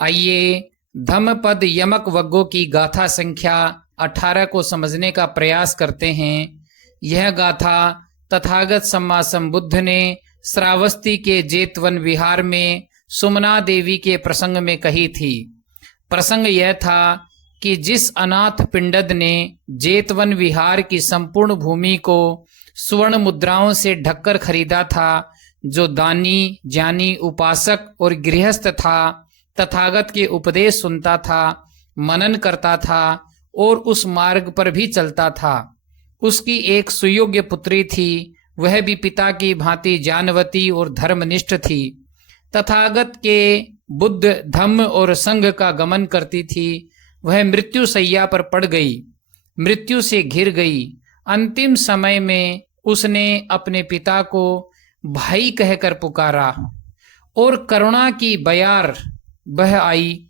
आइए धम्मपद यमक वग्गों की गाथा संख्या 18 को समझने का प्रयास करते हैं। यह गाथा तथागत सम्मा संबुद्ध ने श्रावस्ती के जेतवन विहार में सुमना देवी के प्रसंग में कही थी। प्रसंग यह था कि जिस अनाथ पिंडद ने जेतवन विहार की संपूर्ण भूमि को स्वर्ण मुद्राओं से ढककर खरीदा था, जो दानी, ज्ञानी, उपासक और गृहस्थ था, तथागत के उपदेश सुनता था, मनन करता था और उस मार्ग पर भी चलता था। उसकी एक सुयोग्य पुत्री थी, वह भी पिता की भांति ज्ञानवती और धर्मनिष्ठ थी। तथागत के बुद्ध, धम्म और संघ का गमन करती थी। वह मृत्यु शैया पर पड़ गई, मृत्यु से घिर गई। अंतिम समय में उसने अपने पिता को भाई कहकर पुकारा और करुणा की बयार बह आई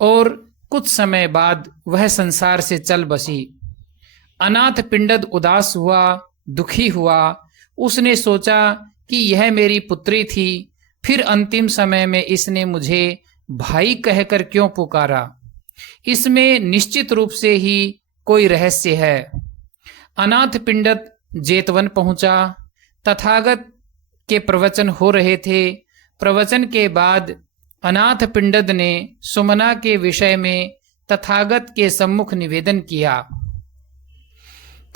और कुछ समय बाद वह संसार से चल बसी। अनाथ पिंडद उदास हुआ, दुखी हुआ। उसने सोचा कि यह मेरी पुत्री थी, फिर अंतिम समय में इसने मुझे भाई कहकर क्यों पुकारा। इसमें निश्चित रूप से ही कोई रहस्य है। अनाथ पिंडद जेतवन पहुंचा। तथागत के प्रवचन हो रहे थे। प्रवचन के बाद अनाथ पिंडद ने सुमना के विषय में तथागत के सम्मुख निवेदन किया।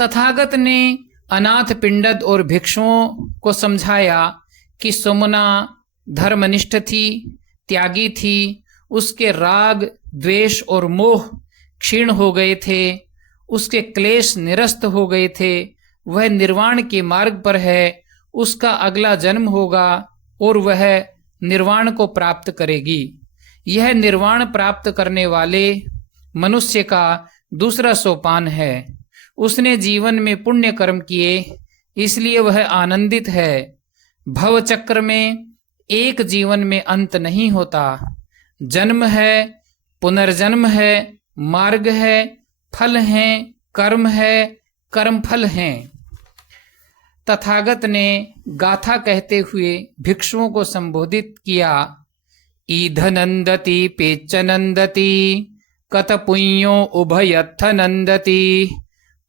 तथागत ने अनाथ पिंडद और भिक्षुओं को समझाया कि सुमना धर्मनिष्ठ थी, त्यागी थी। उसके राग, द्वेष और मोह क्षीण हो गए थे, उसके क्लेश निरस्त हो गए थे। वह निर्वाण के मार्ग पर है। उसका अगला जन्म होगा और वह निर्वाण को प्राप्त करेगी। यह निर्वाण प्राप्त करने वाले मनुष्य का दूसरा सोपान है। उसने जीवन में पुण्य कर्म किए, इसलिए वह आनंदित है। भव चक्र में एक जीवन में अंत नहीं होता। जन्म है, पुनर्जन्म है, मार्ग है, फल हैं, कर्म है, कर्म फल हैं। तथागत ने गाथा कहते हुए भिक्षुओं को संबोधित किया। ईधनंदति पेच्चनंदति कत पुण्यो उभयत्थ नंदति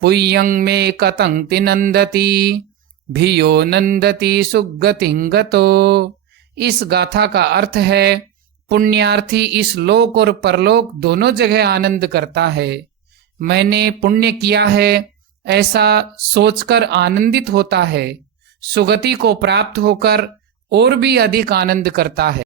पुण्यं मे कतंक्ति नंदति भियो नंदति सुगतिंगतो। इस गाथा का अर्थ है, पुण्यार्थी इस लोक और परलोक दोनों जगह आनंद करता है। मैंने पुण्य किया है ऐसा सोचकर आनंदित होता है, सुगति को प्राप्त होकर और भी अधिक आनंद करता है।